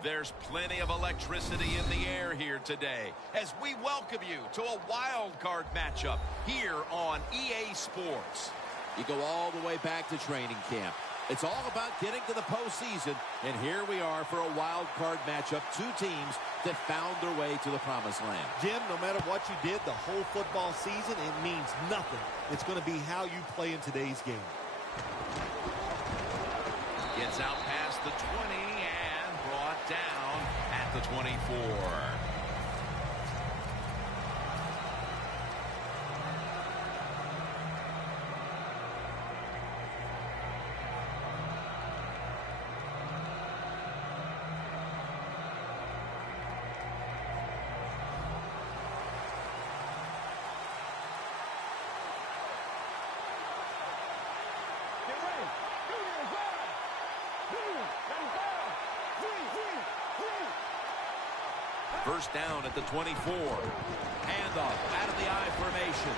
There's plenty of electricity in the air here today as we welcome you to a wild card matchup here on EA Sports. You go all the way back to training camp. It's all about getting to the postseason, and here we are for a wild card matchup. Two teams that found their way to the promised land. Jim, no matter what you did the whole football season, it means nothing. It's going to be how you play in today's game. Gets out past the 20 and brought down at the 24. First down at the 24. Handoff out of the I formation.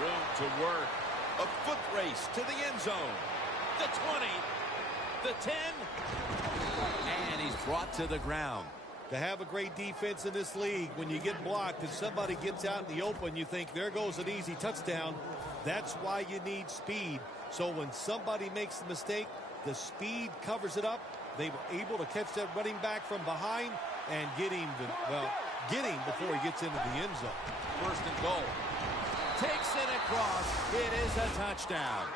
Room to work. A foot race to the end zone. The 20. The 10. And he's brought to the ground. To have a great defense in this league, when you get blocked, if somebody gets out in the open, you think, there goes an easy touchdown. That's why you need speed. So when somebody makes a mistake, the speed covers it up. They were able to catch that running back from behind and get him before he gets into the end zone. First and goal. Takes it across. It is a touchdown.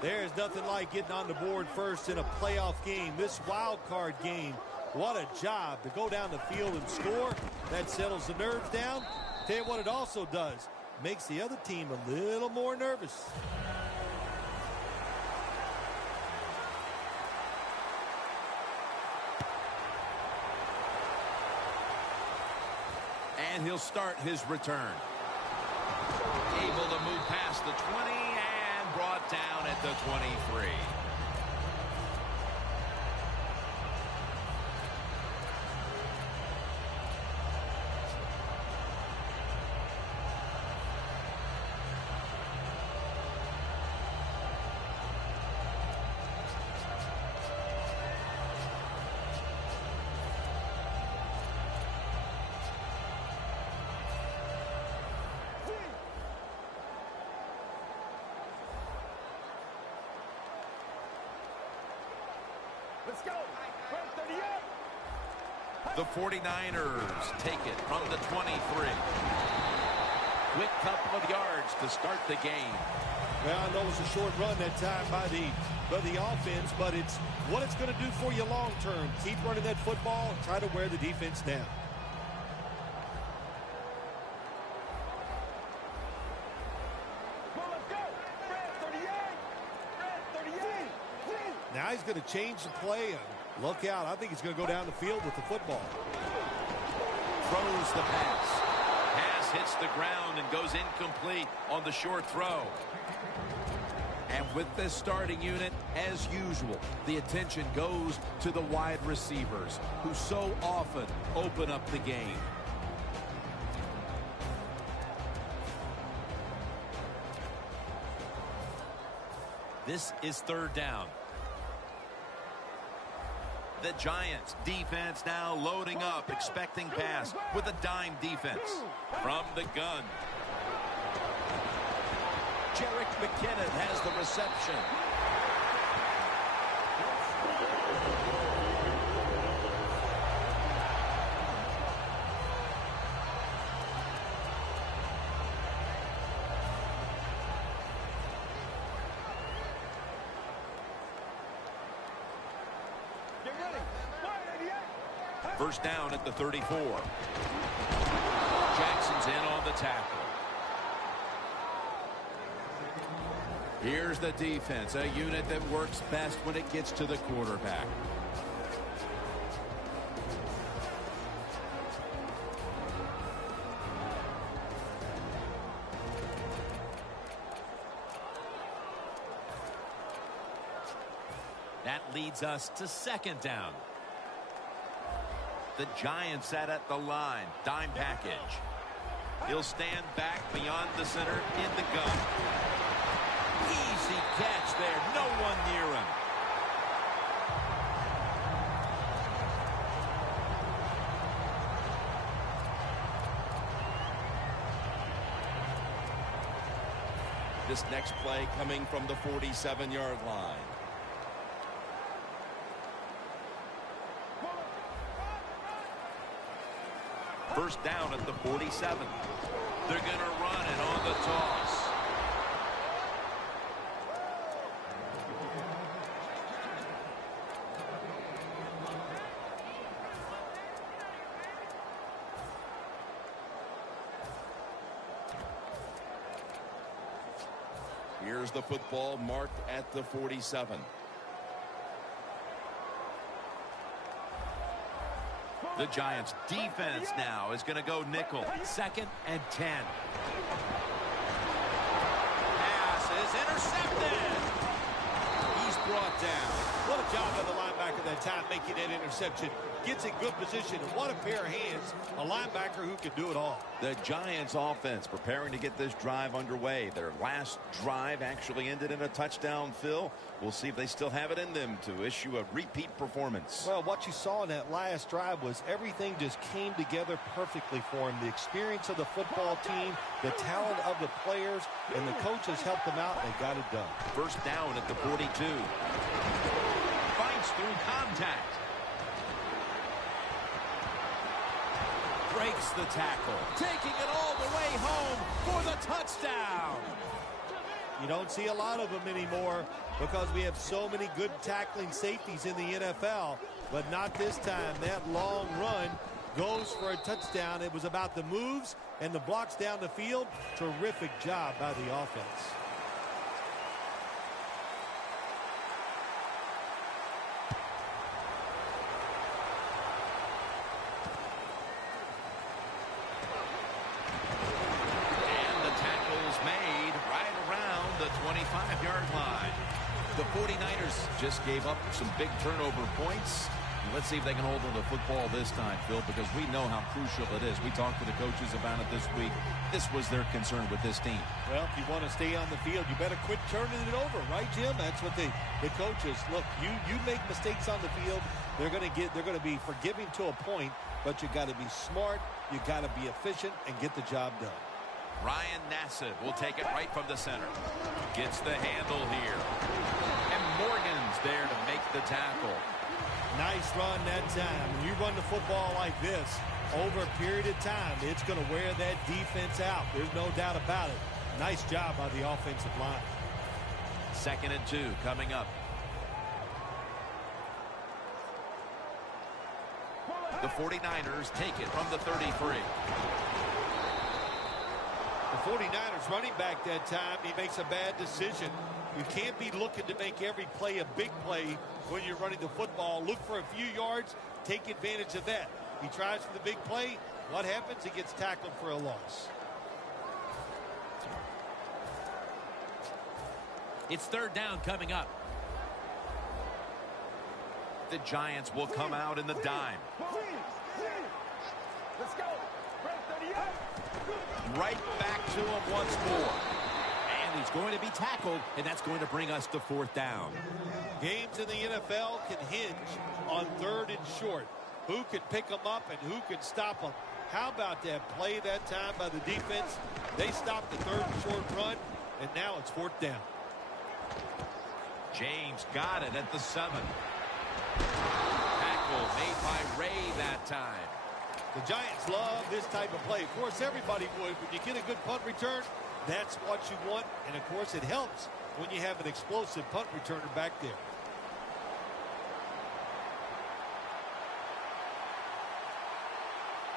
There's nothing like getting on the board first in a playoff game. This wild card game, what a job to go down the field and score. That settles the nerves down. Tell you what it also does. Makes the other team a little more nervous. And he'll start his return. Able to move past the 20 and brought down at the 23. Let's go. The 49ers take it from the 23. Quick couple of yards to start the game. Well, I know it was a short run that time by the offense, but it's what it's going to do for you long term. Keep running that football and try to wear the defense down. Now he's going to change the play and look out. I think he's going to go down the field with the football. Throws the pass. Pass hits the ground and goes incomplete on the short throw. And with this starting unit, as usual, the attention goes to the wide receivers who so often open up the game. This is third down. The Giants defense now loading up, expecting pass with a dime defense. From the gun. Jerick McKinnon has the reception. First down at the 34. Jackson's in on the tackle. Here's the defense, a unit that works best when it gets to the quarterback. That leads us to second down. The Giants sat at the line. Dime package. He'll stand back beyond the center in the gun. Easy catch there. No one near him. This next play coming from the 47-yard line. First down at the 47. They're going to run it on the toss. Here's the football marked at the 47. The Giants defense now is going to go nickel. 2nd and 10. Pass is intercepted. He's brought down. What a job by the linebacker that time making that interception. Gets in good position. And what a pair of hands. A linebacker who can do it all. The Giants offense preparing to get this drive underway. Their last drive actually ended in a touchdown, Phil. We'll see if they still have it in them to issue a repeat performance. Well, what you saw in that last drive was everything just came together perfectly for him. The experience of the football team, the talent of the players, and the coaches helped them out, and they got it done. First down at the 42. Fights through contact. Breaks the tackle. Taking it all the way home for the touchdown. You don't see a lot of them anymore because we have so many good tackling safeties in the NFL, but not this time. That long run goes for a touchdown. It was about the moves and the blocks down the field. Terrific job by the offense. The 25-yard line. The 49ers just gave up some big turnover points. Let's see if they can hold on to the football this time, Phil, because we know how crucial it is. We talked to the coaches about it this week. This was their concern with this team. Well, if you want to stay on the field, you better quit turning it over, right, Jim? That's what the coaches look. You make mistakes on the field, they're going to be forgiving to a point, but you got to be smart, you got to be efficient, and get the job done. Ryan Nassib will take it right from the center. Gets the handle here. And Morgan's there to make the tackle. Nice run that time. When you run the football like this, over a period of time, it's going to wear that defense out. There's no doubt about it. Nice job by the offensive line. 2nd and 2 coming up. The 49ers take it from the 33. The 49ers running back that time, he makes a bad decision. You can't be looking to make every play a big play when you're running the football. Look for a few yards, take advantage of that. He tries for the big play. What happens? He gets tackled for a loss. It's 3rd down coming up. The Giants will come out in the dime. Let's go. Right back to him once more. And he's going to be tackled, and that's going to bring us to 4th down. Games in the NFL can hinge on 3rd and short. Who can pick them up and who can stop them? How about that play that time by the defense? They stopped the 3rd and short run, and now it's 4th down. James got it at the 7. Tackle made by Ray that time. The Giants love this type of play. Of course, everybody would. When you get a good punt return, that's what you want. And, of course, it helps when you have an explosive punt returner back there.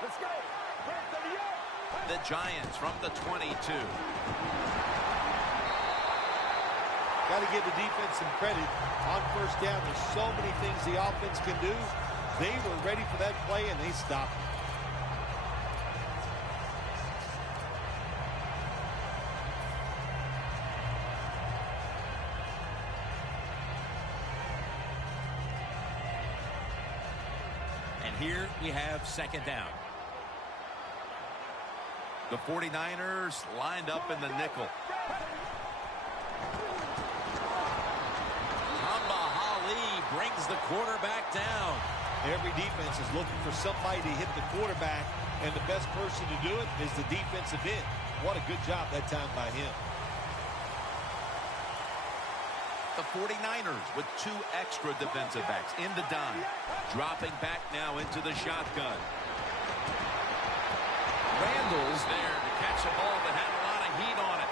Let's go. The Giants from the 22. Got to give the defense some credit on 1st down. There's so many things the offense can do. They were ready for that play, and they stopped it. Here we have 2nd down. The 49ers lined up in the nickel. Tamba Hali brings the quarterback down. Every defense is looking for somebody to hit the quarterback, and the best person to do it is the defensive end. What a good job that time by him. The 49ers with 2 extra defensive backs in the dime. Dropping back now into the shotgun. Randall's there to catch a ball that had a lot of heat on it.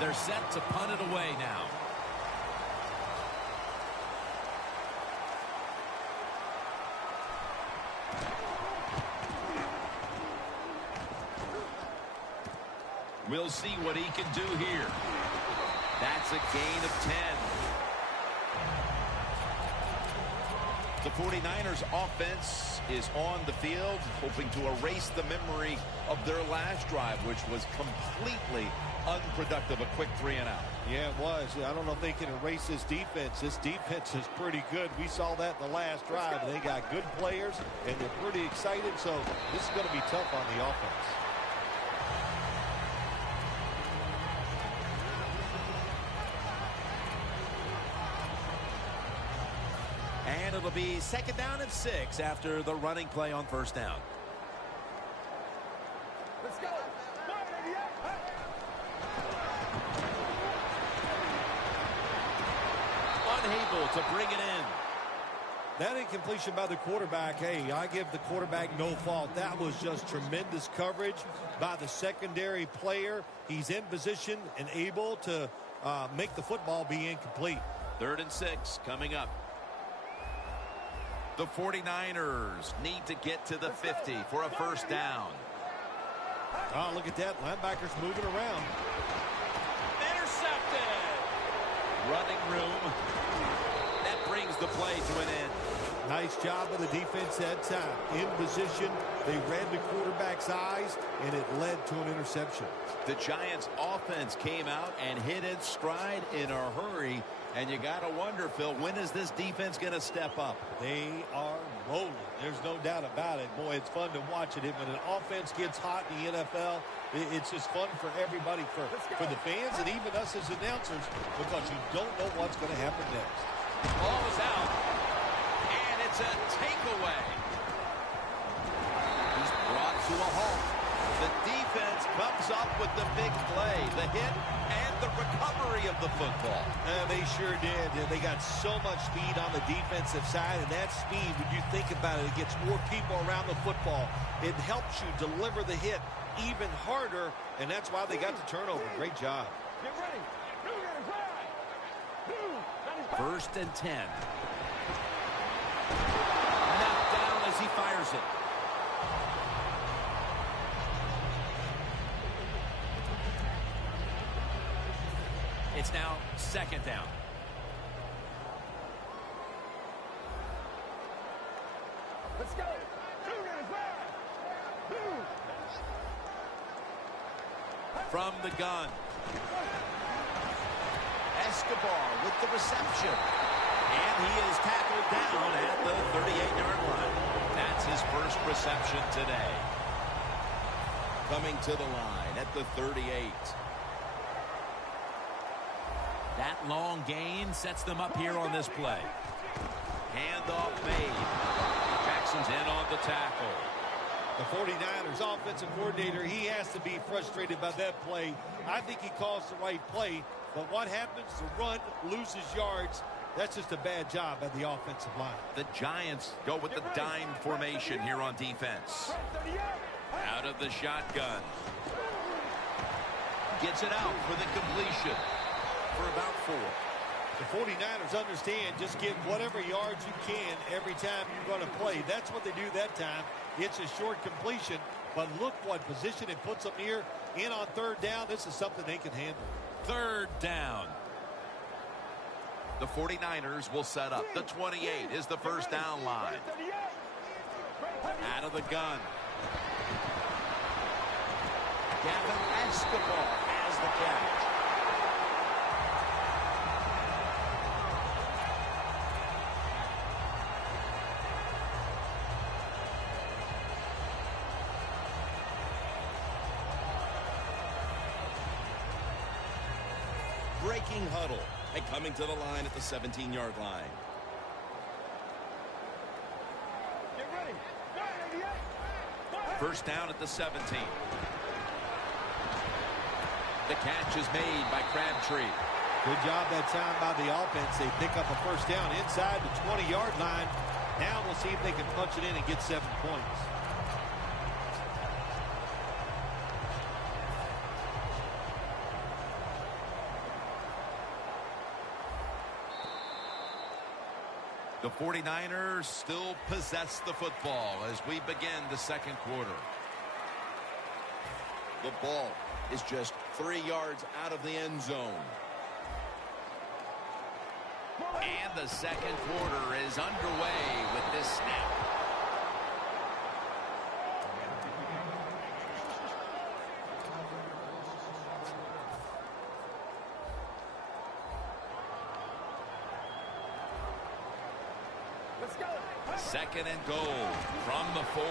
They're set to punt it away now. We'll see what he can do here. That's a gain of 10. The 49ers offense is on the field, hoping to erase the memory of their last drive, which was completely unproductive. A quick 3-and-out. Yeah, it was. I don't know if they can erase this defense. This defense is pretty good. We saw that in the last drive. They got good players, and they're pretty excited, so this is going to be tough on the offense. And it'll be 2nd down and 6 after the running play on 1st down. Let's go. Unable to bring it in. That incompletion by the quarterback, hey, I give the quarterback no fault. That was just tremendous coverage by the secondary player. He's in position and able to make the football be incomplete. 3rd and 6 coming up. The 49ers need to get to the 50 for a 1st down. Oh, look at that. Linebackers moving around. Intercepted. Running room. That brings the play to an end. Nice job of the defense that time. In position, they read the quarterback's eyes, and it led to an interception. The Giants' offense came out and hit its stride in a hurry. And you got to wonder, Phil, when is this defense going to step up? They are rolling. There's no doubt about it. Boy, it's fun to watch it. When an offense gets hot in the NFL, it's just fun for everybody, for the fans and even us as announcers, because you don't know what's going to happen next. Ball is out, and it's a takeaway. He's brought to a halt. The defense comes up with the big play, the hit, and the recovery of the football. They sure did. They got so much speed on the defensive side, and that speed, when you think about it, it gets more people around the football. It helps you deliver the hit even harder, and that's why they got the turnover. Great job. Get ready. 1st and 10. Knocked down as he fires it. It's now 2nd down. Let's go. From the gun. Escobar with the reception. And he is tackled down at the 38-yard line. That's his 1st reception today. Coming to the line at the 38. That long gain sets them up here on this play. Handoff made. Jackson's in on the tackle. The 49ers offensive coordinator, he has to be frustrated by that play. I think he calls the right play, but what happens? The run loses yards. That's just a bad job by the offensive line. The Giants go with the dime formation here on defense. Out of the shotgun. Gets it out for the completion. For about 4. The 49ers understand, just get whatever yards you can every time you're going to play. That's what they do that time. It's a short completion, but look what position it puts them here. In on 3rd down, this is something they can handle. 3rd down. The 49ers will set up. The 28 is the 1st down line. Out of the gun. Gavin Escobar has the catch. Breaking huddle and coming to the line at the 17-yard line. Get ready. 1st down at the 17. The catch is made by Crabtree. Good job that time by the offense. They pick up a first down inside the 20-yard line. Now we'll see if they can punch it in and get 7 points. The 49ers still possess the football as we begin the second quarter. The ball is just 3 yards out of the end zone. And the second quarter is underway with this snap. Let's go. Second and goal from the 4.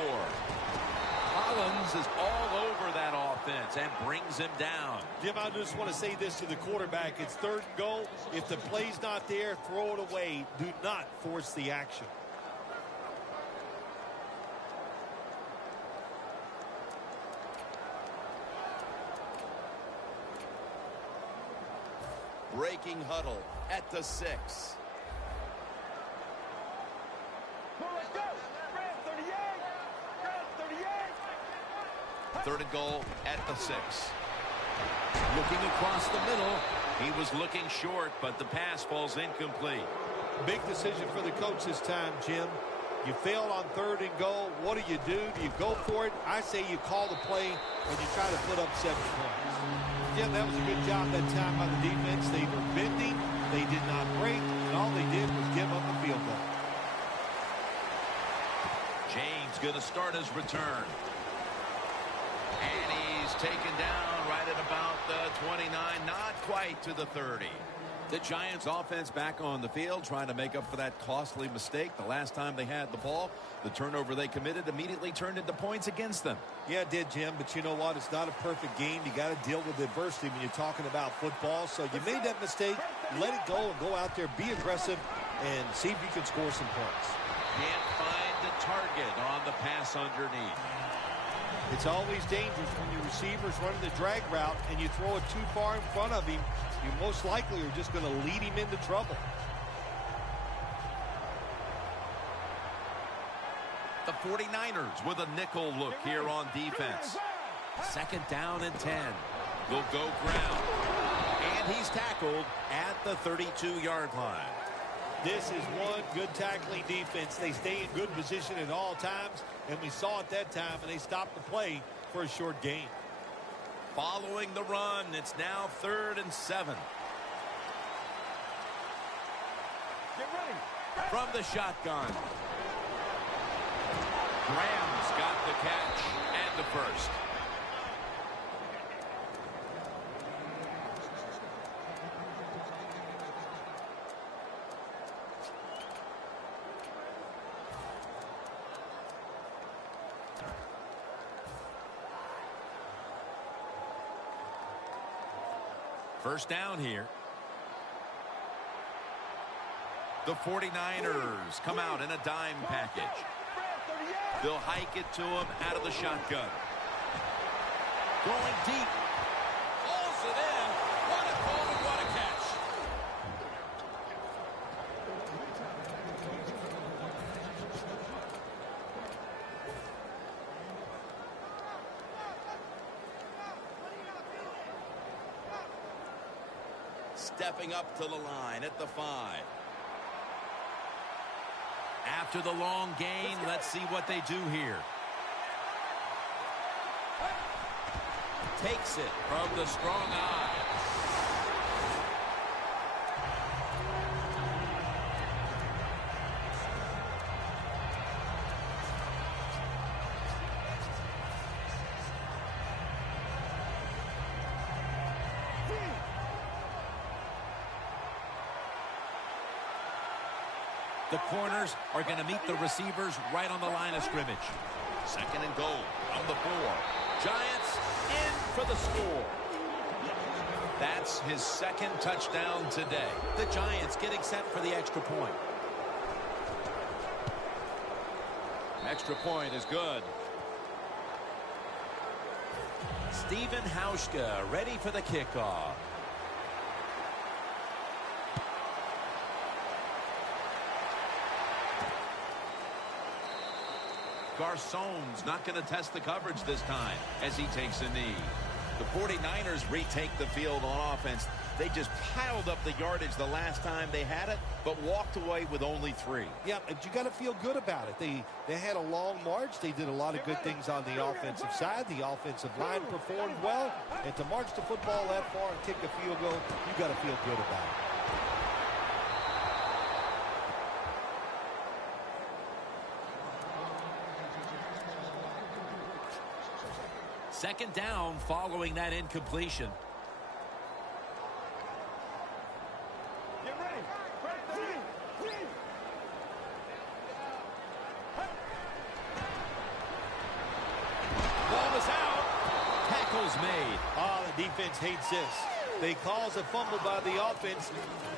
Collins is all over that offense and brings him down. Jim, I just want to say this to the quarterback. It's 3rd and goal. If the play's not there, throw it away. Do not force the action. Breaking huddle at the 6. Let's go. Red 38. Red 38. 3rd and goal at the 6. Looking across the middle. He was looking short, but the pass falls incomplete. Big decision for the coach this time, Jim. You failed on 3rd and goal. What do? Do you go for it? I say you call the play and you try to put up 7 points. Jim, that was a good job that time by the defense. They were bending. They did not break. And all they did was give up a field goal. James going to start his return. And he's taken down right at about the 29, not quite to the 30. The Giants offense back on the field trying to make up for that costly mistake the last time they had the ball. The turnover they committed immediately turned into points against them. Yeah, it did, Jim, but you know what? It's not a perfect game. You got to deal with adversity when you're talking about football. So you made that mistake, let it go and go out there, be aggressive, and see if you can score some points. Can't find the target on the pass underneath. It's always dangerous when your receiver's running the drag route and you throw it too far in front of him. You most likely are just going to lead him into trouble. The 49ers with a nickel look here on defense. 2nd down and 10. Will go ground. And he's tackled at the 32-yard line. This is one good tackling defense. They stay in good position at all times, and we saw it that time, and they stopped the play for a short gain. Following the run, it's now 3rd and 7. Get ready. From the shotgun. Graham's got the catch and the first. First down here. The 49ers come out in a dime package. They'll hike it to him out of the shotgun. Going deep. Hauls it in. What a goal and what a catch. Stepping up to the line at the 5. After the long gain, let's see what they do here. Takes it from the strong eye. The corners are going to meet the receivers right on the line of scrimmage. 2nd and goal from the 4. Giants in for the score. That's his 2nd touchdown today. The Giants getting set for the extra point. Extra point is good. Steven Hauschka ready for the kickoff. Garcon's not going to test the coverage this time as he takes a knee. The 49ers retake the field on offense. They just piled up the yardage the last time they had it, but walked away with only 3. Yeah, but you got to feel good about it. They had a long march. They did a lot of good things on the offensive side. The offensive line performed well. And to march the football that far and kick a field goal, you got to feel good about it. Second down following that incompletion. Get ready. Ball is out. Tackle's made. Oh, the defense hates this. They cause a fumble by the offense.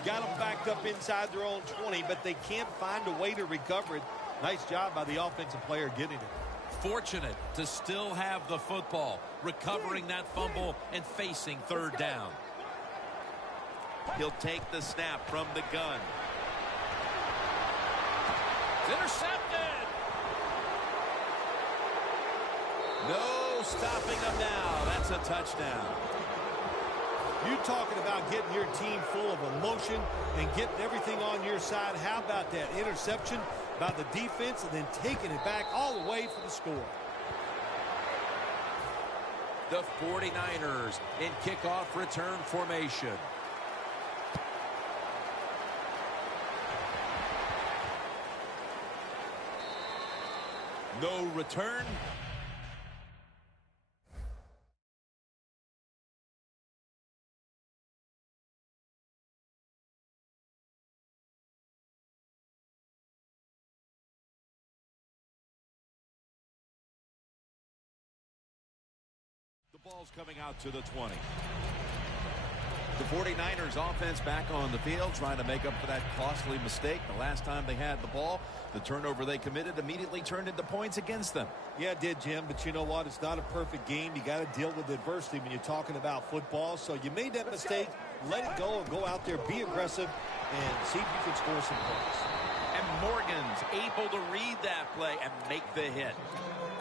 Got them backed up inside their own 20, but they can't find a way to recover it. Nice job by the offensive player getting it. Fortunate to still have the football, recovering that fumble and facing third down. He'll take the snap from the gun. Intercepted. No stopping them now. That's a touchdown. You talking about getting your team full of emotion and getting everything on your side. How about that interception by the defense and then taking it back all the way for the score? The 49ers in kickoff return formation. No return. The ball's coming out to the 20. The 49ers offense back on the field trying to make up for that costly mistake. The last time they had the ball, the turnover they committed immediately turned into points against them. Yeah, it did, Jim, but you know what? It's not a perfect game. You got to deal with adversity when you're talking about football. So you made that mistake, let it go, and go out there, be aggressive, and see if you can score some points. And Morgan's able to read that play and make the hit.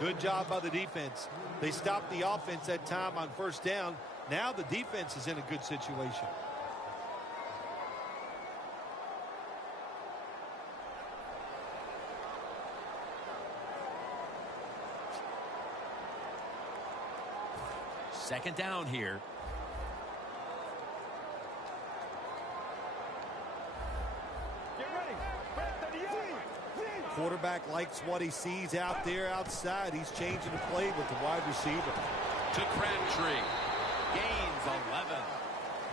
Good job by the defense. They stopped the offense that time on first down. Now the defense is in a good situation. Second down here. Get ready. Red 38. Quarterback likes what he sees out there outside. He's changing the play with the wide receiver. To Crabtree. Gains 11.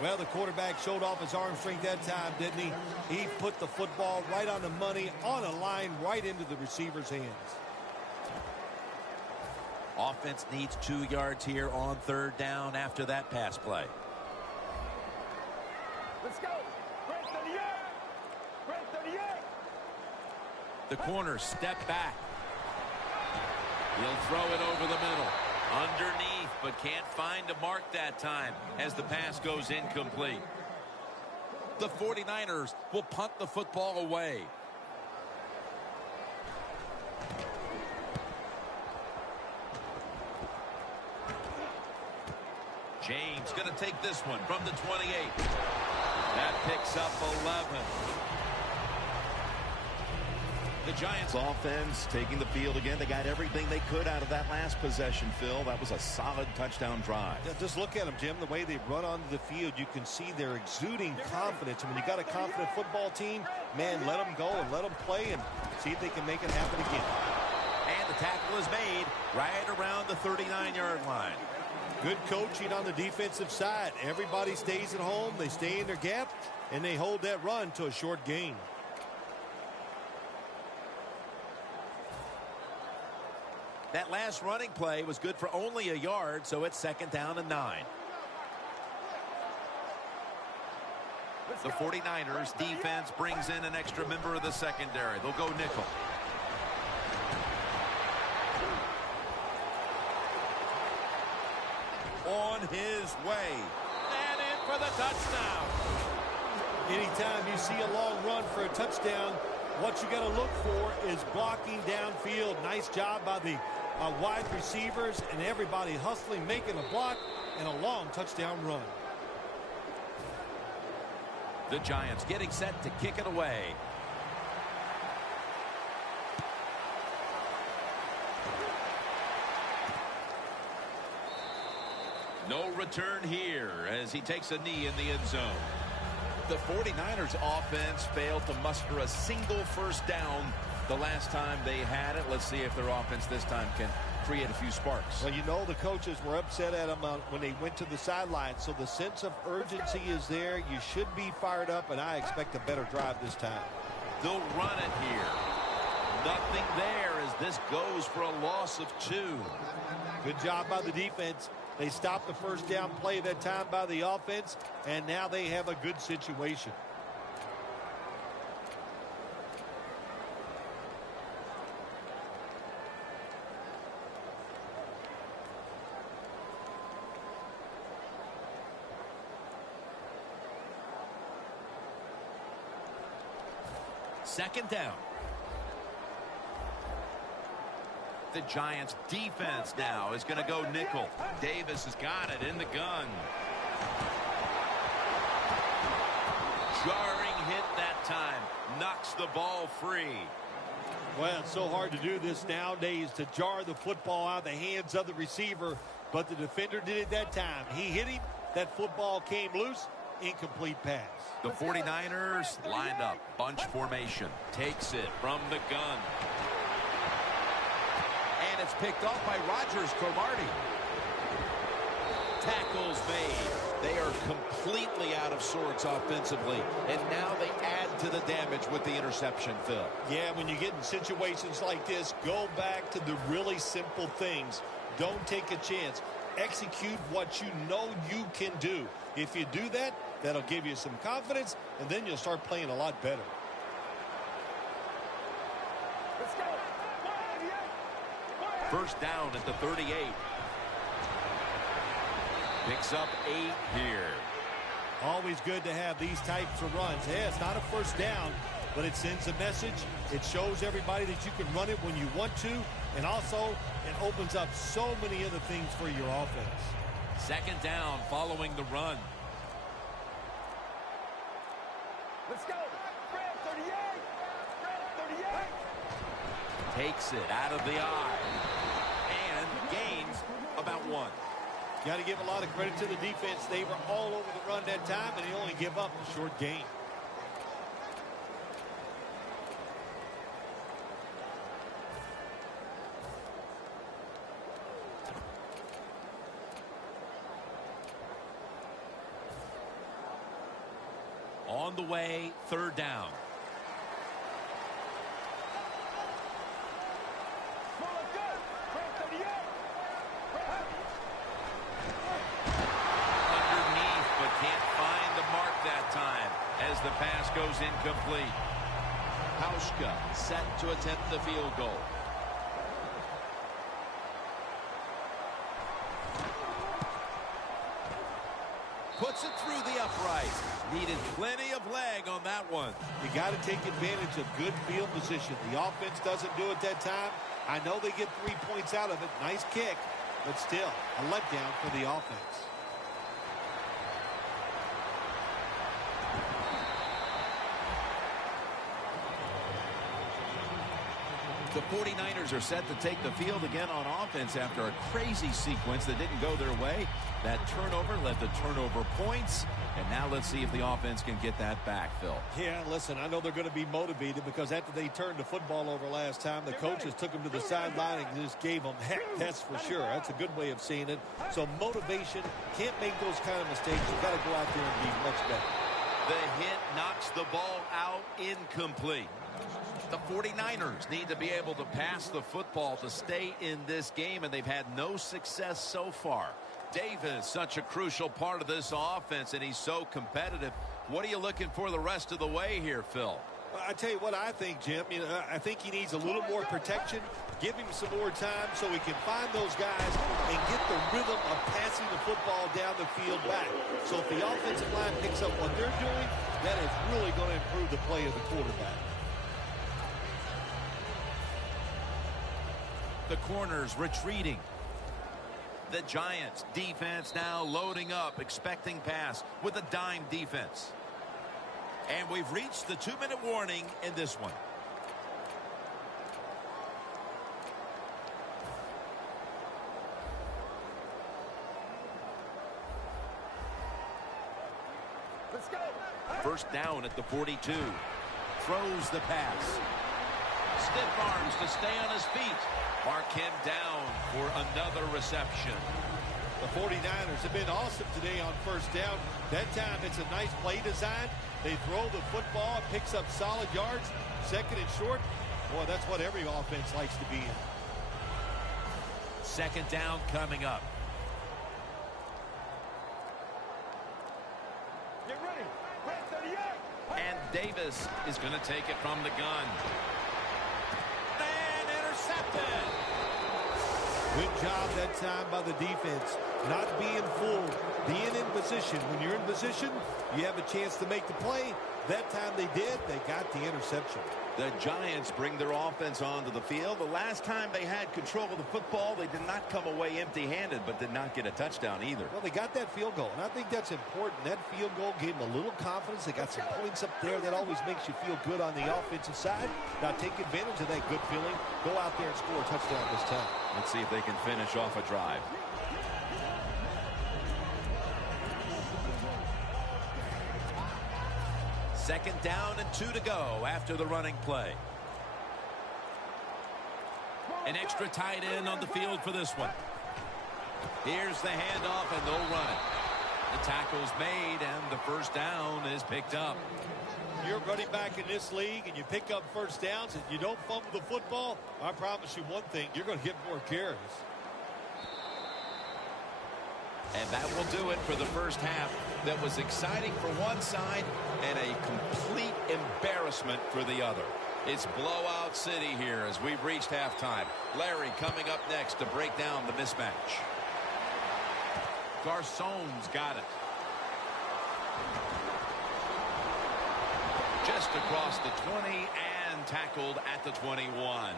Well, the quarterback showed off his arm strength that time, didn't he? He put the football right on the money, on a line, right into the receiver's hands. Offense needs 2 yards here on third down after that pass play. Let's go. Red 38. Red 38. The corner step back. He'll throw it over the middle. Underneath, but can't find a mark that time as the pass goes incomplete. The 49ers will punt the football away. James going to take this one from the 28. That picks up 11. The Giants Offense taking the field again. They got everything they could out of that last possession, Phil. That was a solid touchdown drive. Yeah, just look at them, Jim. The way they run onto the field, you can see they're exuding confidence. And when you got a confident football team, man, let them go and let them play and see if they can make it happen again. And the tackle is made right around the 39-yard line. Good coaching on the defensive side. Everybody stays at home. They stay in their gap, and they hold that run to a short gain. That last running play was good for only a yard, so it's second down and 9. The 49ers defense brings in an extra member of the secondary. They'll go nickel. on his way. And in for the touchdown. Anytime you see a long run for a touchdown, what you got to look for is blocking downfield. Nice job by the wide receivers and everybody hustling, making a block, and a long touchdown run. The Giants getting set to kick it away. No return here as he takes a knee in the end zone. The 49ers offense failed to muster a single first down the last time they had it. Let's see if their offense this time can create a few sparks. Well, you know the coaches were upset at them when they went to the sideline, so the sense of urgency is there. You should be fired up, and I expect a better drive this time. They'll run it here. Nothing there as this goes for a loss of 2. Good job by the defense. They stopped the first down play that time by the offense, and now they have a good situation. Second down. The Giants defense now is going to go nickel. Davis has got it in the gun. Jarring hit that time. Knocks the ball free. Well, it's so hard to do this nowadays, to jar the football out of the hands of the receiver, but the defender did it that time. He hit him. That football came loose. Incomplete pass. The 49ers lined up. Bunch formation. Takes it from the gun. And it's picked off by Cromartie. Tackles made. They are completely out of sorts offensively, and now they add to the damage with the interception, Phil. Yeah, when you get in situations like this, go back to the really simple things. Don't take a chance. Execute what you know you can do. If you do that, that'll give you some confidence, and then you'll start playing a lot better. Let's go. First down at the 38. Picks up 8 here. Always good to have these types of runs. Yeah, it's not a first down, but it sends a message. It shows everybody that you can run it when you want to, and also it opens up so many other things for your offense. Second down following the run. Let's go. Fred 38. Fred 38. Takes it out of the eye. And gains about 1. Got to give a lot of credit to the defense. They were all over the run that time, and they only give up a short gain. On the way, third down. Underneath, but can't find the mark that time as the pass goes incomplete. Hauschka set to attempt the field goal. Puts it through the upright. Needed plenty of leg on that one. You got to take advantage of good field position. The offense doesn't do it that time. I know they get 3 points out of it. Nice kick, but still a letdown for the offense. The 49ers are set to take the field again on offense after a crazy sequence that didn't go their way. That turnover led to turnover points. And now let's see if the offense can get that back, Phil. Yeah, listen, I know they're going to be motivated because after they turned the football over last time, the coaches took them to the sideline and just gave them heck, that's for sure. That's a good way of seeing it. So motivation, can't make those kind of mistakes. You've got to go out there and be much better. The hit knocks the ball out, incomplete. The 49ers need to be able to pass the football to stay in this game, and they've had no success so far. Davis, such a crucial part of this offense, and he's so competitive. What are you looking for the rest of the way here, Phil? Well, I tell you what I think, Jim. I think he needs a little more protection. Give him some more time so he can find those guys and get the rhythm of passing the football down the field back. So if the offensive line picks up what they're doing, that is really going to improve the play of the quarterback. The corners retreating. The Giants defense now loading up, expecting pass with a dime defense. And we've reached the 2-minute warning in this one. Let's go. First down at the 42. Throws the pass. Stiff arms to stay on his feet. Mark him down for another reception. The 49ers have been awesome today on first down. That time it's a nice play design. They throw the football, it picks up solid yards. Second and short. Boy, that's what every offense likes to be in. Second down coming up. Get ready. Red 38. And Davis is going to take it from the gun. And intercepted. Good job that time by the defense. Not being fooled. Being in position. When you're in position, you have a chance to make the play. That time they did. They got the interception. The Giants bring their offense onto the field. The last time they had control of the football, they did not come away empty-handed, but did not get a touchdown either. Well, they got that field goal, and I think that's important. That field goal gave them a little confidence. They got some points up there. That always makes you feel good on the offensive side. Now take advantage of that good feeling. Go out there and score a touchdown this time. Let's see if they can finish off a drive. Second down and 2 to go after the running play. An extra tight end on the field for this one. Here's the handoff, and they'll run it. The tackle's made, and the first down is picked up. You're running back in this league, and you pick up first downs, and you don't fumble the football. I promise you one thing, you're going to get more carries. And that will do it for the first half. That was exciting for one side and a complete embarrassment for the other. It's blowout city here as we've reached halftime. Larry coming up next to break down the mismatch. Garcon's got it. Just across the 20 and tackled at the 21.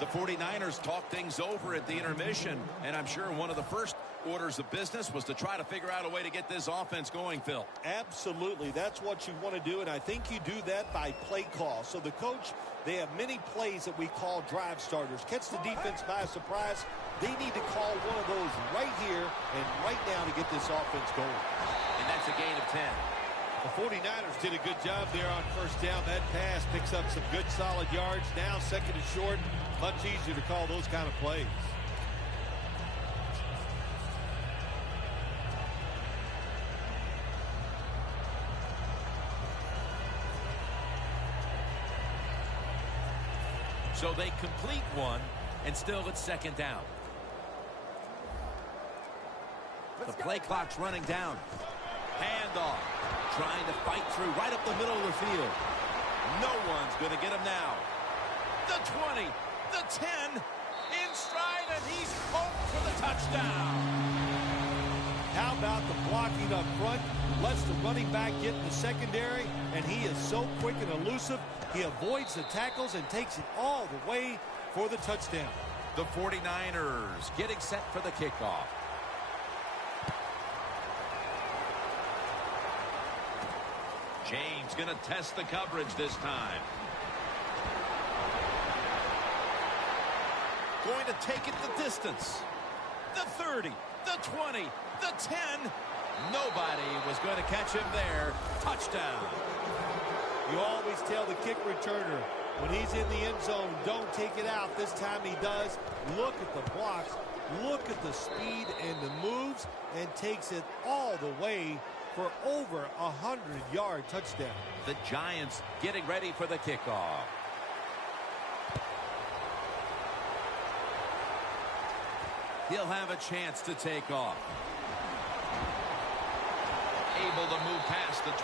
The 49ers talked things over at the intermission, and I'm sure one of the first orders of business was to try to figure out a way to get this offense going, Phil. Absolutely. That's what you want to do, and I think you do that by play call. So the coach, they have many plays that we call drive starters. Catch the defense by surprise. They need to call one of those right here and right now to get this offense going. And that's a gain of 10. The 49ers did a good job there on first down. That pass picks up some good solid yards. Now second and short. Much easier to call those kind of plays. So they complete one, and still it's second down. The play clock's running down. Handoff. Trying to fight through right up the middle of the field. No one's going to get him now. The 20, the 10, in stride, and he's home for the touchdown. How about the blocking up front? Lets the running back get in the secondary, and he is so quick and elusive. He avoids the tackles and takes it all the way for the touchdown. The 49ers getting set for the kickoff. James going to test the coverage this time. Going to take it the distance. The 30, the 20, the 10. Nobody was going to catch him there. Touchdown. You always tell the kick returner when he's in the end zone, don't take it out. This time he does. Look at the blocks. Look at the speed and the moves, and takes it all the way for over 100-yard touchdown. The Giants getting ready for the kickoff. He'll have a chance to take off. Able to move past the 20,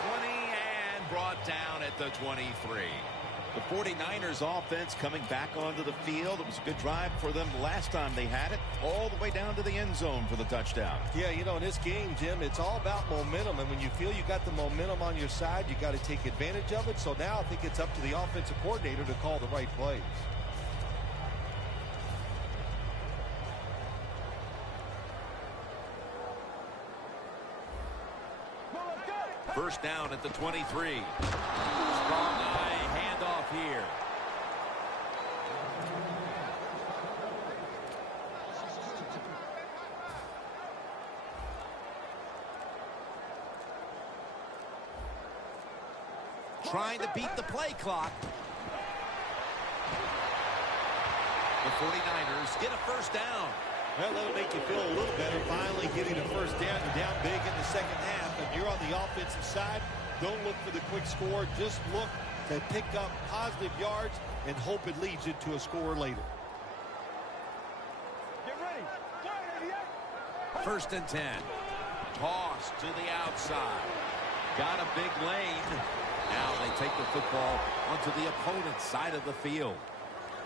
And brought down at the 23. The 49ers offense coming back onto the field. It was a good drive for them last time they had it, all the way down to the end zone for the touchdown. Yeah, you know, in this game, Jim, it's all about momentum. And when you feel you got the momentum on your side, you got to take advantage of it. So now I think it's up to the offensive coordinator to call the right plays. First down at the 23. Strong eye handoff here. Trying to beat the play clock. The 49ers get a first down. Well, that'll make you feel a little better. Finally getting a first down. You're down big in the second half. And you're on the offensive side. Don't look for the quick score. Just look to pick up positive yards and hope it leads you to a score later. Get ready. First and 10. Toss to the outside. Got a big lane. Now they take the football onto the opponent's side of the field.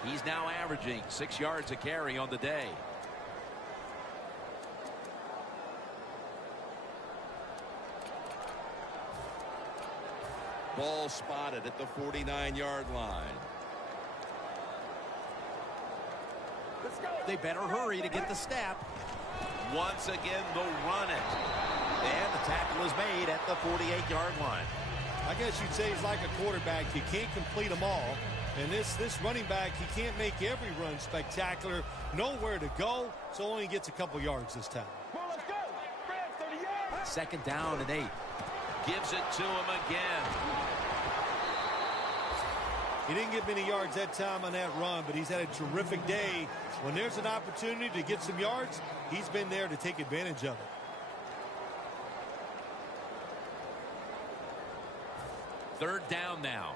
He's now averaging 6 yards a carry on the day. Ball spotted at the 49-yard line. Let's go. They better hurry to get the snap. Once again, they'll run it. And the tackle is made at the 48-yard line. I guess you'd say he's like a quarterback. You can't complete them all. And this running back, he can't make every run spectacular. Nowhere to go, so only gets a couple yards this time. Well, let's go. Grab 30 yards. Second down and 8. Gives it to him again. He didn't get many yards that time on that run, but he's had a terrific day. When there's an opportunity to get some yards, he's been there to take advantage of it. Third down now.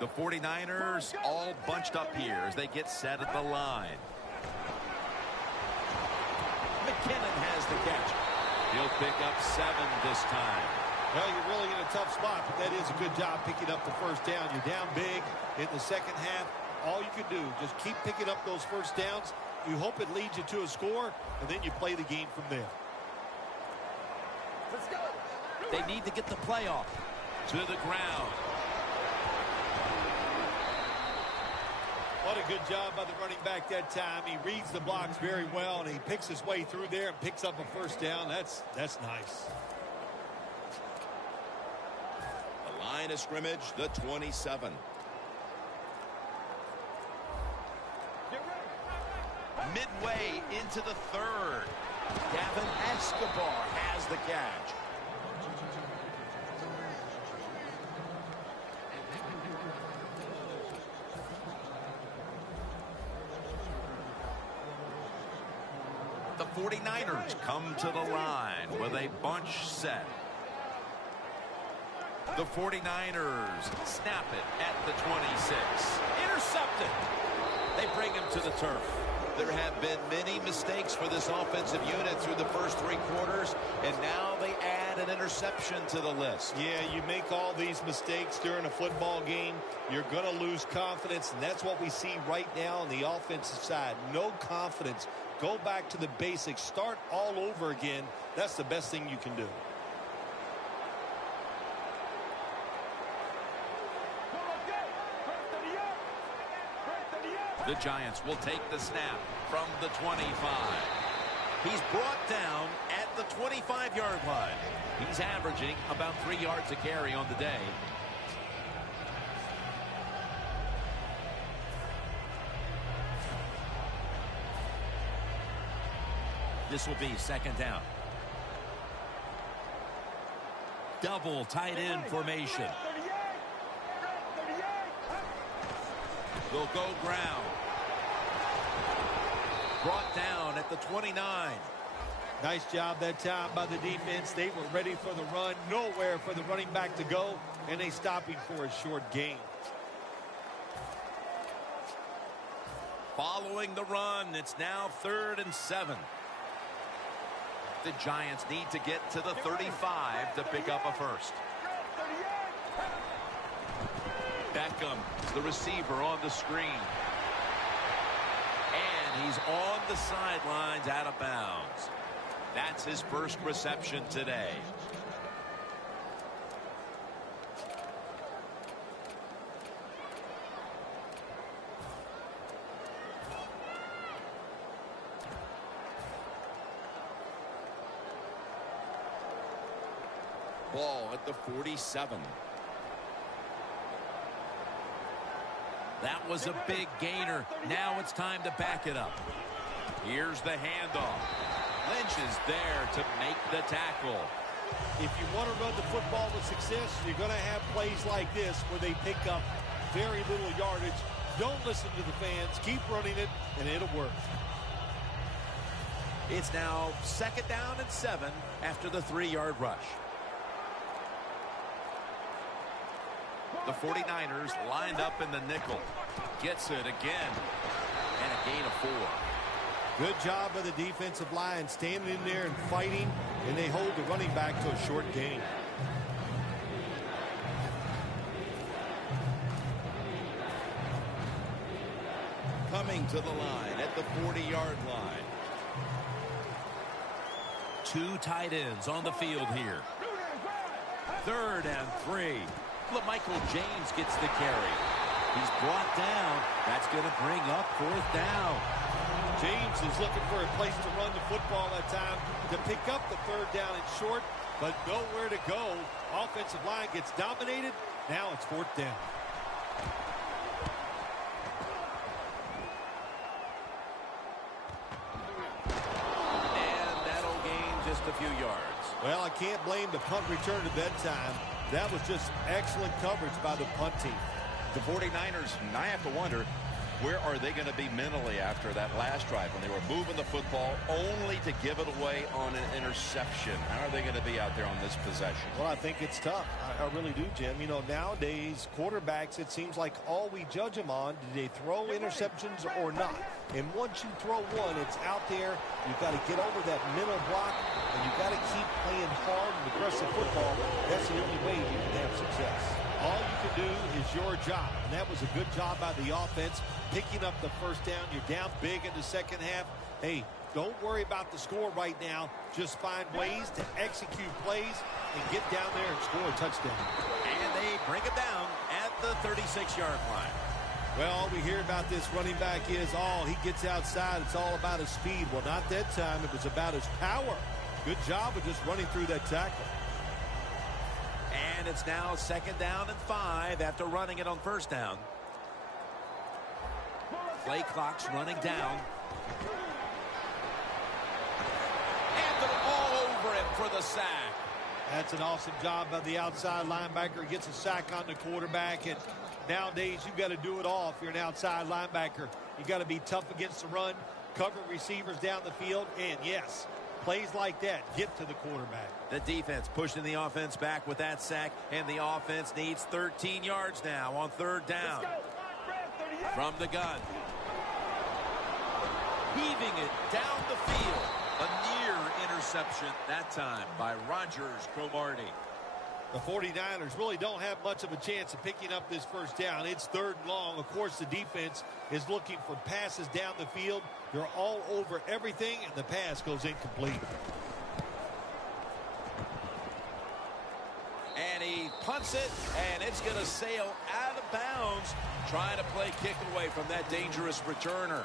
The 49ers all bunched up here as they get set at the line. McKinnon has the catch. He'll pick up 7 this time. Well, you're really in a tough spot, but that is a good job picking up the first down. You're down big in the second half. All you can do, just keep picking up those first downs. You hope it leads you to a score, and then you play the game from there. Let's go. They need to get the play off. To the ground. What a good job by the running back that time. He reads the blocks very well, and he picks his way through there and picks up a first down. That's nice. The line of scrimmage, the 27. Get ready. Midway into the third. Gavin Escobar has the catch. The 49ers come to the line with a bunch set. The 49ers snap it at the 26. Intercepted. They bring him to the turf. There have been many mistakes for this offensive unit through the first 3 quarters, and now they add an interception to the list. Yeah, you make all these mistakes during a football game, you're going to lose confidence, and that's what we see right now on the offensive side. No confidence. Go back to the basics. Start all over again. That's the best thing you can do. Well, let's go. Grab 30 yards. Grab 30 yards. The Giants will take the snap from the 25. He's brought down at the 25-yard line. He's averaging about 3 yards a carry on the day. This will be second down. Double tight end formation. 30 yards. Grab 30 yards. They'll go ground. Brought down at the 29. Nice job that time by the defense. They were ready for the run. Nowhere for the running back to go, and they stop him for a short gain. Following the run, it's now 3rd and 7. The Giants need to get to the 35 to pick up a first. Beckham, the receiver on the screen. And he's on the sidelines out of bounds. That's his first reception today. Ball at the 47. That was a big gainer. Now it's time to back it up. Here's the handoff. Lynch is there to make the tackle. If you want to run the football with success, you're going to have plays like this where they pick up very little yardage. Don't listen to the fans. Keep running it, and it'll work. It's now 2nd down and 7 after the 3-yard rush. The 49ers lined up in the nickel. Gets it again. And a gain of 4. Good job by the defensive line standing in there and fighting, and they hold the running back to a short gain. Coming to the line at the 40-yard line. 2 tight ends on the field here. 3rd and 3. Michael James gets the carry. He's brought down. That's going to bring up 4th down. James is looking for a place to run the football that time to pick up the 3rd down and short, but nowhere to go. Offensive line gets dominated. Now it's 4th down. And that'll gain just a few yards. Well, I can't blame the punt return to bedtime. That was just excellent coverage by the punt team. The 49ers, and I have to wonder, where are they going to be mentally after that last drive when they were moving the football only to give it away on an interception? How are they going to be out there on this possession? Well, I think it's tough. I really do, Jim. You know, nowadays, quarterbacks, it seems like all we judge them on, do they throw interceptions or not? And once you throw one, it's out there. You've got to get over that mental block, and you've got to keep playing hard and aggressive football. That's the only way you can have success. All you can do is your job, and that was a good job by the offense, picking up the 1st down. You're down big in the 2nd half. Hey, don't worry about the score right now. Just find ways to execute plays and get down there and score a touchdown. And they bring it down at the 36-yard line. Well, all we hear about this running back is, he gets outside. It's all about his speed. Well, not that time. It was about his power. Good job of just running through that tackle. And it's now 2nd down and 5 after running it on 1st down. Play clock's running down. And they're all over him for the sack. That's an awesome job by the outside linebacker. Gets a sack on the quarterback. And nowadays, you've got to do it all if you're an outside linebacker. You've got to be tough against the run, cover receivers down the field, and yes, plays like that get to the quarterback. The defense pushing the offense back with that sack, and the offense needs 13 yards now on 3rd down. From the gun. Heaving it down the field. A near interception that time by Rogers Cromartie. The 49ers really don't have much of a chance of picking up this 1st down. It's 3rd and long. Of course, the defense is looking for passes down the field. They're all over everything, and the pass goes incomplete. And he punts it, and it's going to sail out of bounds, trying to play kick away from that dangerous returner.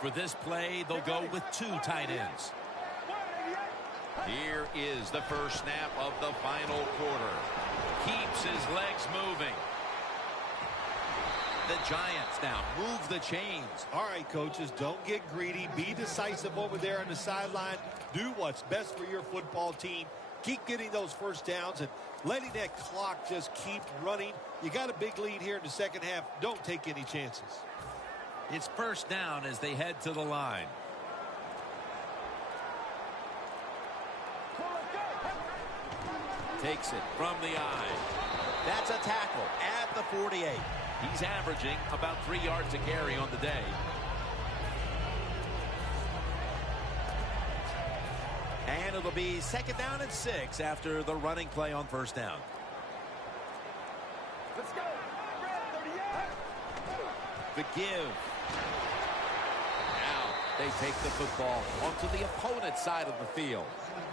For this play, they'll go with 2 tight ends. Here is the first snap of the final quarter. Keeps his legs moving. The Giants now move the chains. All right, coaches, don't get greedy. Be decisive over there on the sideline. Do what's best for your football team. Keep getting those 1st downs and letting that clock just keep running. You got a big lead here in the 2nd half. Don't take any chances. It's 1st down as they head to the line. takes it from the eye. That's a tackle at the 48. He's averaging about 3 yards a carry on the day. And it'll be 2nd down and 6 after the running play on 1st down. Let's go. The give. Now they take the football onto the opponent's side of the field.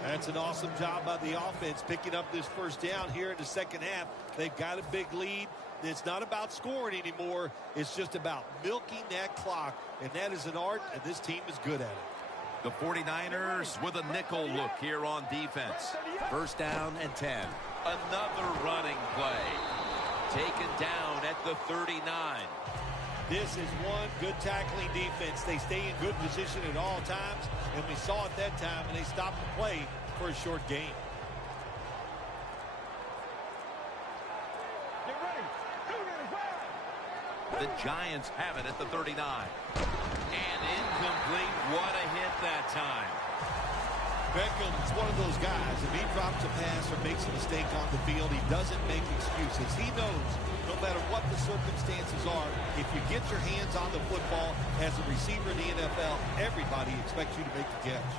That's an awesome job by the offense picking up this 1st down here in the 2nd half. They've got a big lead. It's not about scoring anymore. It's just about milking that clock, and that is an art, and this team is good at it. The 49ers with a nickel look here on defense. 1st down and 10. Another running play. Taken down at the 39. This is one good tackling defense. They stay in good position at all times, and we saw it that time, and they stopped the play for a short gain. The Giants have it at the 39. And incomplete. What a hit that time. Beckham's one of those guys. If he drops a pass or makes a mistake on the field, he doesn't make excuses. He knows no matter what the circumstances are, if you get your hands on the football as a receiver in the NFL, everybody expects you to make the catch.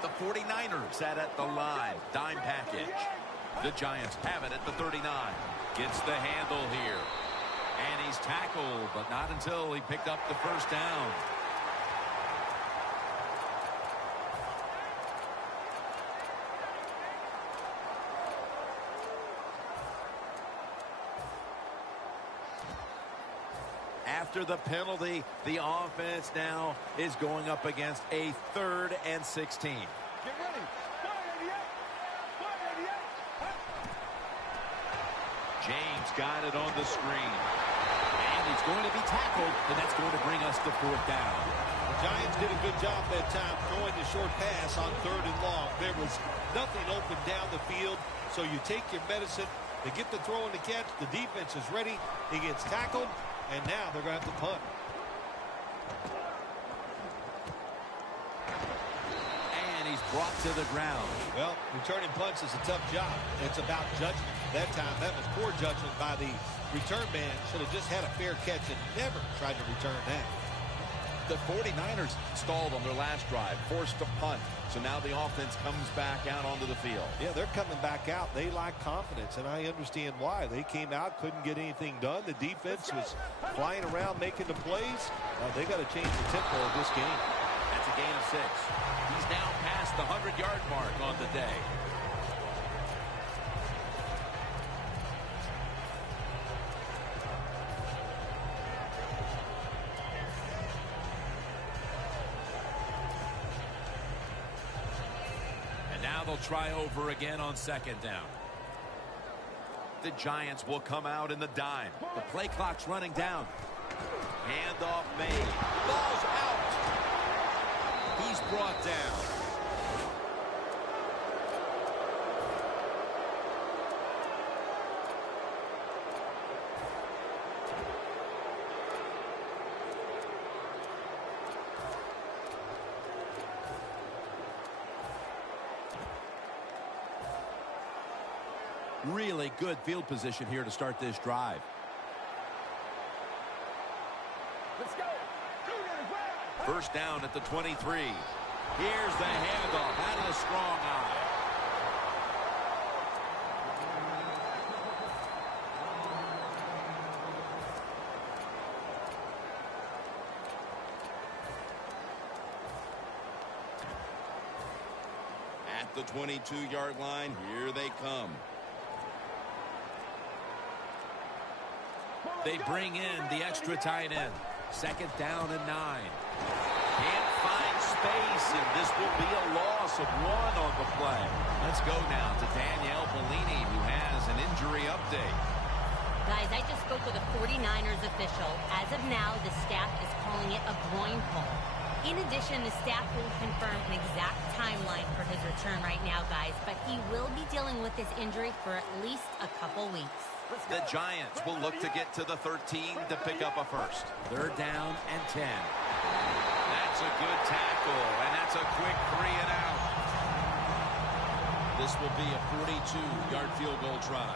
The 49ers sat at the line. Dime package. The Giants have it at the 39. Gets the handle here. And he's tackled, but not until he picked up the 1st down. After the penalty, the offense now is going up against a 3rd and 16. Get ready. James got it on the screen. And he's going to be tackled, and that's going to bring us to 4th down. The Giants did a good job that time throwing the short pass on 3rd and long. There was nothing open down the field, so you take your medicine. They get the throw and the catch. The defense is ready. He gets tackled, and now they're going to have to punt. And he's brought to the ground. Well, returning punts is a tough job. It's about judgment. That time, that was poor judgment by the return man. Should have just had a fair catch and never tried to return that. The 49ers stalled on their last drive, forced to punt. So now the offense comes back out onto the field. Yeah, they're coming back out. They lack confidence, and I understand why. They came out, couldn't get anything done. The defense was flying around, making the plays. They got to change the tempo of this game. That's a gain of 6. He's now past the 100-yard mark on the day. They'll try over again on 2nd down. The Giants will come out in the dime. The play clock's running down. Handoff made. Ball's out. He's brought down. Really good field position here to start this drive. Let's go. 1st down at the 23. Here's the handoff out of the strong eye. At the 22-yard line, here they come. They bring in the extra tight end. 2nd down and 9. Can't find space, and this will be a loss of 1 on the play. Let's go now to Danielle Bellini, who has an injury update. Guys, I just spoke with a 49ers official. As of now, the staff is calling it a groin pull. In addition, the staff will confirm an exact timeline for his return right now, guys, but he will be dealing with this injury for at least a couple weeks. The Giants will look to get to the 13 to pick up a 1st. 3rd down and 10. That's a good tackle, and that's a quick 3 and out. The This will be a 42-yard field goal try.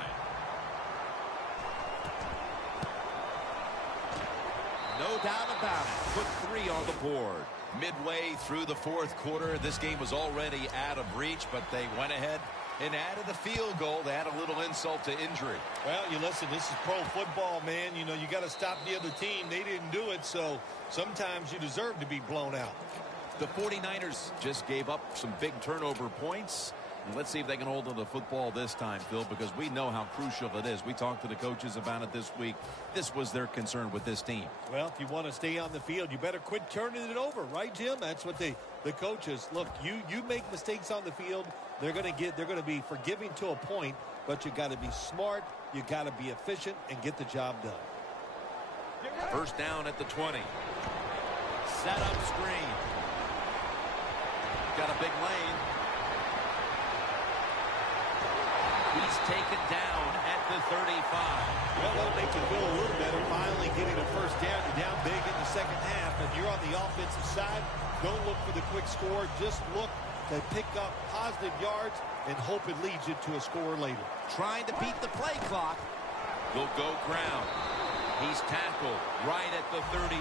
No doubt about it. Put 3 on the board. Midway through the fourth quarter, this game was already out of reach, but they went ahead and added a field goal to add a little insult to injury. Well, you listen, this is pro football, man. You know, you got to stop the other team. They didn't do it, so sometimes you deserve to be blown out. The 49ers just gave up some big turnover points. And let's see if they can hold on to the football this time, Phil, because we know how crucial it is. We talked to the coaches about it this week. This was their concern with this team. Well, if you want to stay on the field, you better quit turning it over, right, Jim? That's what the coaches, look, you make mistakes on the field, they're going to be forgiving to a point, but you got to be smart, you got to be efficient and get the job done. First down at the 20. Set up screen. Got a big lane. He's taken down at the 35. Well, that'll make you feel a little better finally getting a first down. You're down big in the second half, and you're on the offensive side. Don't look for the quick score. Just look to pick up positive yards and hope it leads you to a score later. Trying to beat the play clock. They'll go ground. He's tackled right at the 31.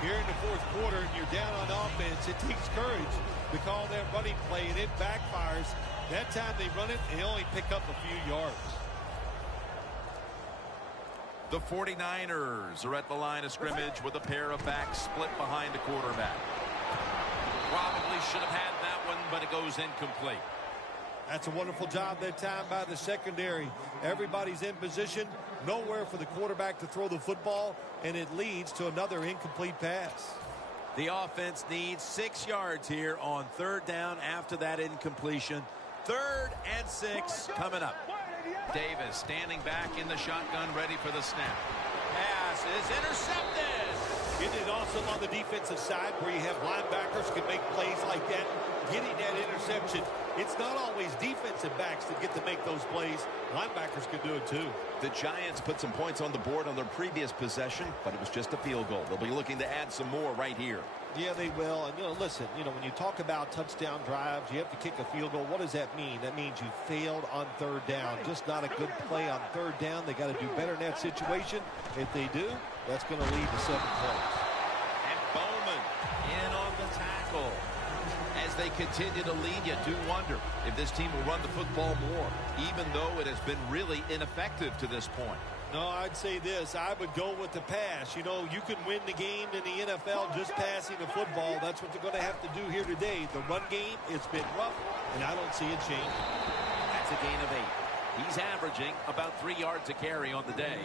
Here in the fourth quarter, and you're down on offense, it takes courage to call that running play, and it backfires. That time they run it, and they only pick up a few yards. The 49ers are at the line of scrimmage with a pair of backs split behind the quarterback. Probably should have had that one, but it goes incomplete. That's a wonderful job that time by the secondary. Everybody's in position, nowhere for the quarterback to throw the football, and it leads to another incomplete pass. The offense needs 6 yards here on third down after that incompletion. 3rd and 6 coming up. Davis standing back in the shotgun, ready for the snap. Pass is intercepted. Isn't it awesome on the defensive side where you have linebackers can make plays like that, getting that interception? It's not always defensive backs that get to make those plays. Linebackers can do it too. The Giants put some points on the board on their previous possession, but it was just a field goal. They'll be looking to add some more right here. Yeah, they will. And, listen, when you talk about touchdown drives, you have to kick a field goal. What does that mean? That means you failed on third down. Just not a good play on third down. They got to do better in that situation. If they do, that's going to lead to 7 points. And Bowman in on the tackle. As they continue to lead, you do wonder if this team will run the football more, even though it has been really ineffective to this point. No, I'd say this. I would go with the pass. You can win the game in the NFL just passing the football. That's what they're going to have to do here today. The run game, it's been rough, and I don't see it changing. That's a gain of 8. He's averaging about 3 yards a carry on the day.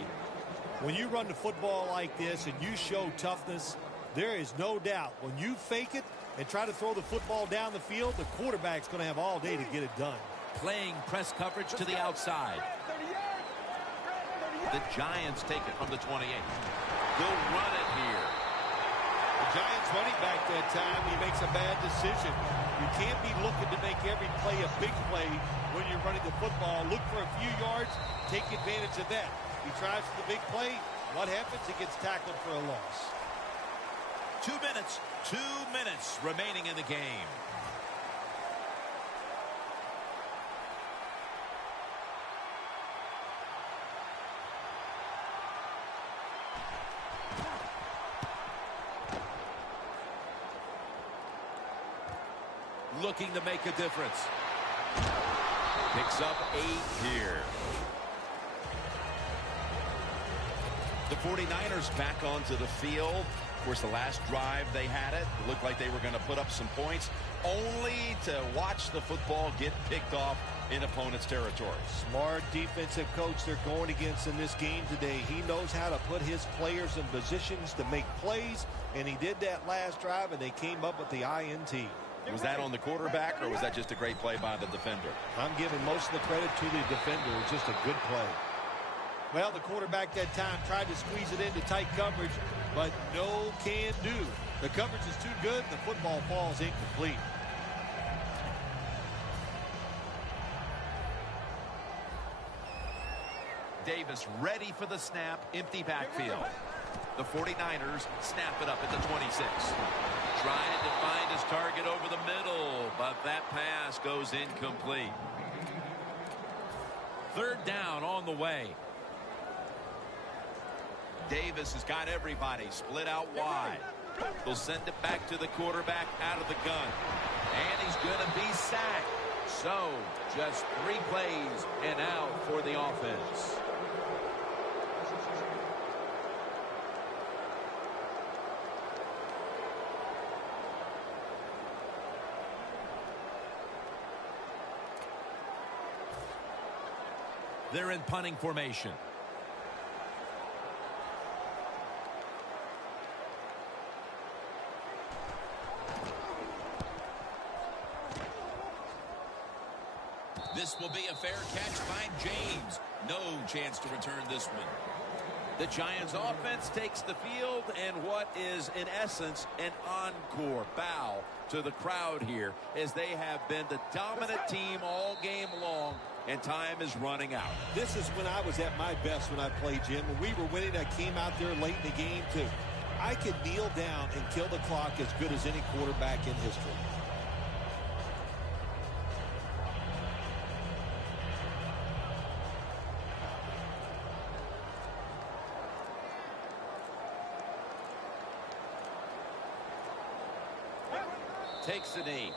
When you run the football like this and you show toughness, there is no doubt when you fake it and try to throw the football down the field, the quarterback's going to have all day to get it done. Playing press coverage to the outside. The Giants take it from the 28. They'll run it here. The Giants running back that time, he makes a bad decision. You can't be looking to make every play a big play when you're running the football. Look for a few yards, take advantage of that. He tries for the big play. What happens? He gets tackled for a loss. 2 minutes. 2 minutes remaining in the game. Looking to make a difference. Picks up 8 here. The 49ers back onto the field. Of course, the last drive they had it looked like they were going to put up some points, only to watch the football get picked off in opponent's territory. Smart defensive coach they're going against in this game today. He knows how to put his players in positions to make plays, and he did that last drive, and they came up with the INT. Was that on the quarterback, or was that just a great play by the defender? I'm giving most of the credit to the defender. It's just a good play. Well, the quarterback that time tried to squeeze it into tight coverage, but no can do. The coverage is too good. The football falls incomplete. Davis ready for the snap. Empty backfield. The 49ers snap it up at the 26. Trying to find his target over the middle, but that pass goes incomplete. Third down on the way. Davis has got everybody split out wide. They'll send it back to the quarterback out of the gun. And he's going to be sacked. So, just 3 plays and out for the offense. They're in punting formation. This will be a fair catch by James. No chance to return this one. The Giants offense takes the field, and what is in essence an encore bow to the crowd here, as they have been the dominant team all game long, and time is running out. This is when I was at my best when I played, Jim. When we were winning, I came out there late in the game too. I could kneel down and kill the clock as good as any quarterback in history. Takes a knee.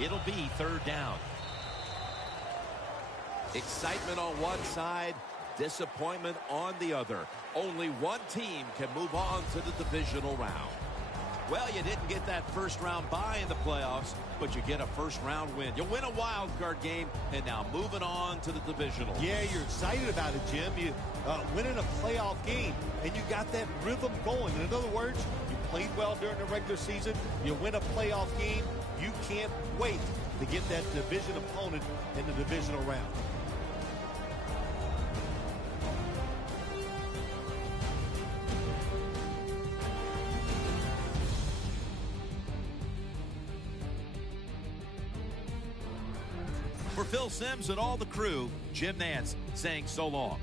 It'll be third down. Excitement on one side, disappointment on the other. Only one team can move on to the divisional round. Well, you didn't get that first round bye in the playoffs, but you get a first round win. You win a wild card game, and now moving on to the divisional. Yeah, you're excited about it, Jim. You winning a playoff game, and you got that rhythm going. In other words, you played well during the regular season. You win a playoff game. You can't wait to get that division opponent in the divisional round. For Phil Simms and all the crew, Jim Nantz saying so long.